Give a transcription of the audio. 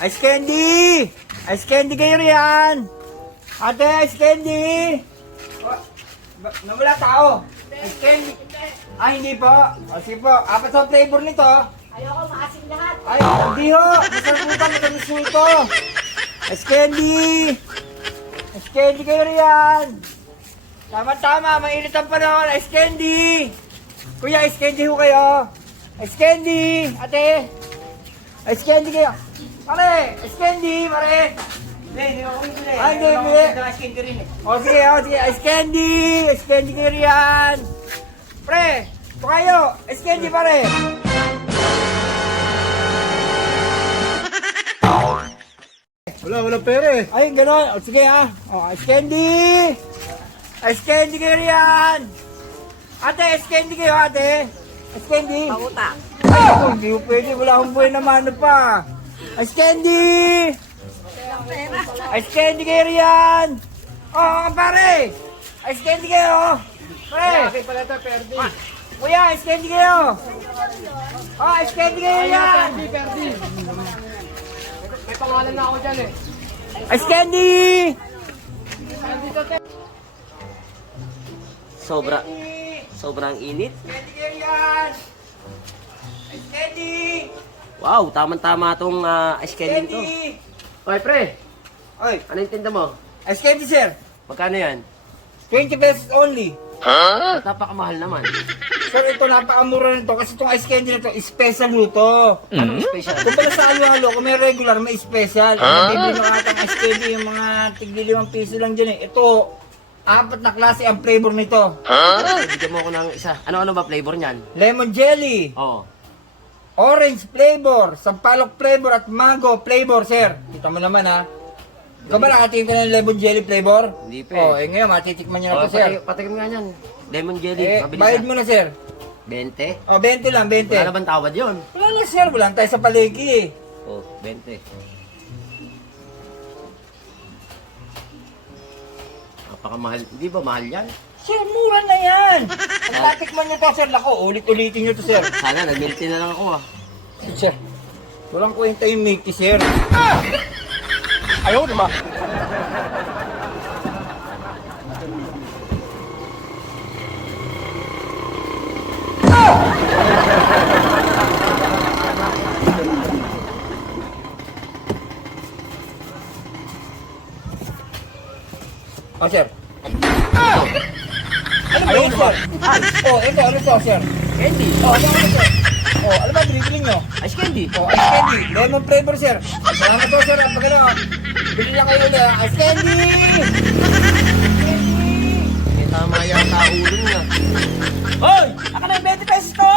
Ice candy! Ice candy kayo riyan! Ate, ice candy! Oh, nawala tao. Ice candy. Ay, hindi po. O, sige po. Apat sa flavor nito. Ayoko, maasim lahat. Ay, hindi ho. Masarap po ito. Matamis po ito. Ice candy! Ice candy kayo riyan! Tama-tama. Mainit ang panahon. Ice candy! Kuya, ice candy ho kayo. Ice candy! Ate! Ice candy kayo. Pare! Ice candy, pare! Hindi ako bibili. Ay, hindi, hindi. Ice candy rin eh. O sige, o sige. Ice candy! Ice candy kayo riyan! Pre! Ito kayo! Ice candy, pare! Wala pera eh. Ay, gano'n. O sige ha. O, ice candy! Ice candy kayo riyan! Ate, ice candy kayo, ate! Ice candy! Pauta. Ay, hindi ko pwede. Wala akong buhay na mano pa. Ice candy! Ice candy kayo riyan! Oo, pare! Ice candy kayo! Pare! Akin pala ito, Perdi. Kuya, ice candy kayo! Oh, ice candy kayo yan! Perdi. May pangalan na ako dyan eh. Ice candy! Sobrang init. Candy kayo yan! Ice candy! Wow, tamang-tama tong ice candy to. Candy! Oy, pre, Oy, ano yung tinda mo? ice candy sir! Magkano yan? 20 pesos only. Napakamahal naman. Sir, ito napakamura nito kasi itong ice candy na ito, special luto. Anong special? Kung pala sa halo-halo, kung may regular, may special. Ang bibili ng atang ice candy, yung mga tigli 5 piso lang dyan eh. Ito, 4 na klase ang flavor nito. Bigyan mo ako ng isa. Ano-ano ba flavor niyan? Lemon jelly, Oo. orange flavor, sampalok flavor at mango flavor, sir. Kita mo naman ha. Ikaw ba nakatingin ka ng lemon jelly flavor? Hindi pa Oh, ngayon, matitikman nyo na Oh, ito, sir. patikim nga yan. Lemon jelly. Eh, Mabilis bayad na. mo na, sir. 20? Oh, 20 lang, 20. Wala na bang tawad yun? Wala na, sir. Wala na tayo sa palengke eh. Oh, 20. Napakamahal. Hindi ba mahal yan? Sir, mura na yan. Ang tatikman nyo to, sir. Lako, ulit-ulitin nyo to, sir. Sana, nag-milk tea na lang ako ah. Sir, walang kwenta yung Mickey, sir. Ayaw naman. Oh, sir. Ano ba yun, sir? Oh, ito, ano to, sir? Candy. Oh, ano to? Oh, ano ba binibili nyo? Ice candy. Oh, ice candy. Lemon flavor, sir. Salamat to, sir. Pag ano, bili lang kayo ulit. Ice candy! Eh, tama yata ulo niya. Hoy! Aka na yung 20 pesos ko!